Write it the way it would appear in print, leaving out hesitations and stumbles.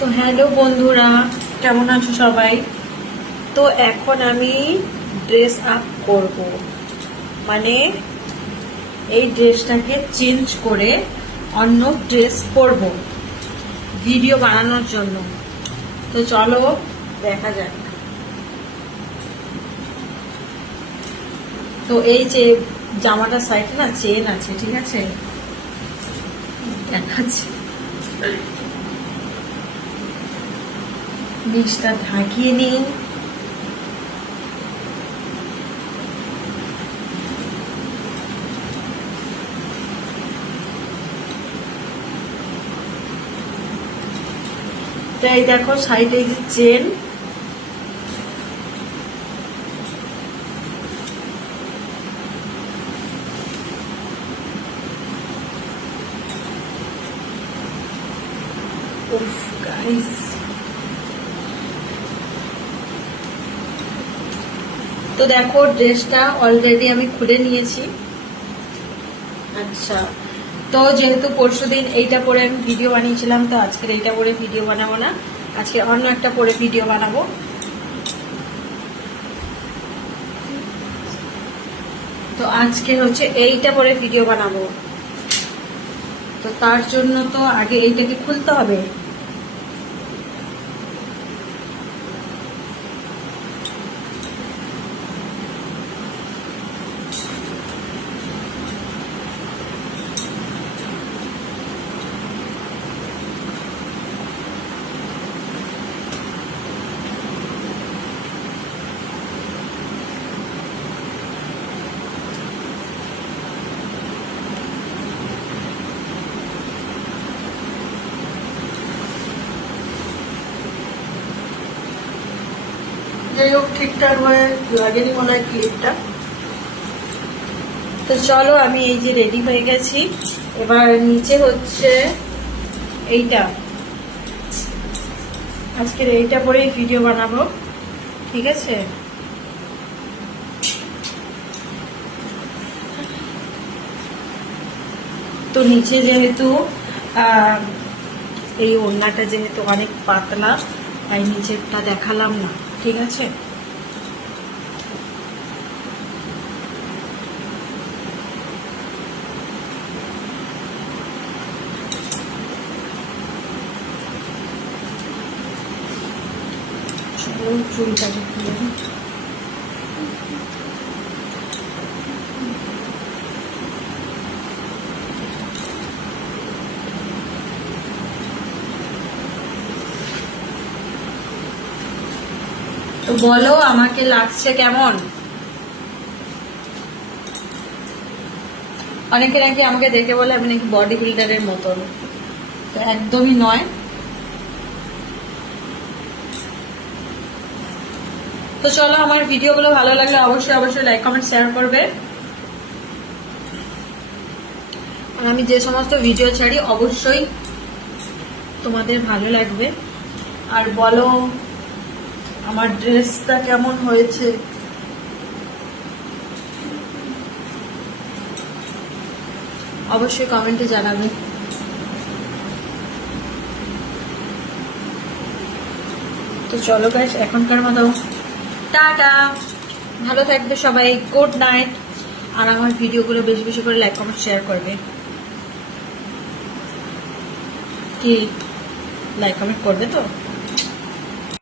তো হ্যালো বন্ধুরা, কেমন আছো সবাই? তো এখন আমি ড্রেস আপ করব, মানে এই ড্রেসটাকে চেঞ্জ করে অন্য ড্রেস পরব ভিডিও বানানোর জন্য। তো চলো দেখা যাক। তো এই যে জামাটার সাইডে না চেন আছে, ঠিক আছে, দেখাচ্ছি। নিচটা ঢাকিয়ে নিই। তাই দেখো সাইডে যে চেন, গাইস তো দেখো ড্রেসটা অলরেডি আমি খুলে নিয়েছি। আচ্ছা, তো যেহেতু পরশুদিন এইটা পরে আমি ভিডিও বানিয়েছিলাম, তো আজকের এইটা পরে ভিডিও বানাবো না, আজকে অন্য একটা পরে ভিডিও বানাবো। তো আজকে হচ্ছে এইটা পরে ভিডিও বানাবো। তো তার জন্য তো আগে এইটাকে খুলতে হবে। যাই হোক, ঠিকঠাক হয়ে লাগেনি মনে হয় ক্লিপটা। তো চলো, আমি এই যে রেডি হয়ে গেছি। এবার নিচে হচ্ছে এইটা, আজকের এইটা পরেই ভিডিও বানাবো, ঠিক আছে। তো নিচে যেহেতু এই ওড়নাটা যেহেতু অনেক পাতলা, তাই নিচেরটা দেখালাম না, ঠিক আছে। চলো চুলটাকে খুলে নিই। তো বলো আমাকে লাগছে কেমন? অনেকে নাকি আমাকে দেখে বলে আমি নাকি বডি বিল্ডারের মতন, তো একদমই নয়। তো চলো, আমার ভিডিওগুলো ভালো লাগলে অবশ্যই অবশ্যই লাইক কমেন্ট শেয়ার করবে। আর আমি যে সমস্ত ভিডিও ছাড়ি অবশ্যই তোমাদের ভালো লাগবে। আর বলো আমার ড্রেসটা কেমন হয়েছে। অবশ্যই কমেন্টে জানাবে। তো চলো গাইস, এখনকার মতো টাটা, ভালো থাকবে সবাই, গুড নাইট। আর আমার ভিডিওগুলো বেশি বেশি করে লাইক কমেন্ট শেয়ার করবে। কি লাইক কমেন্ট করবে তো?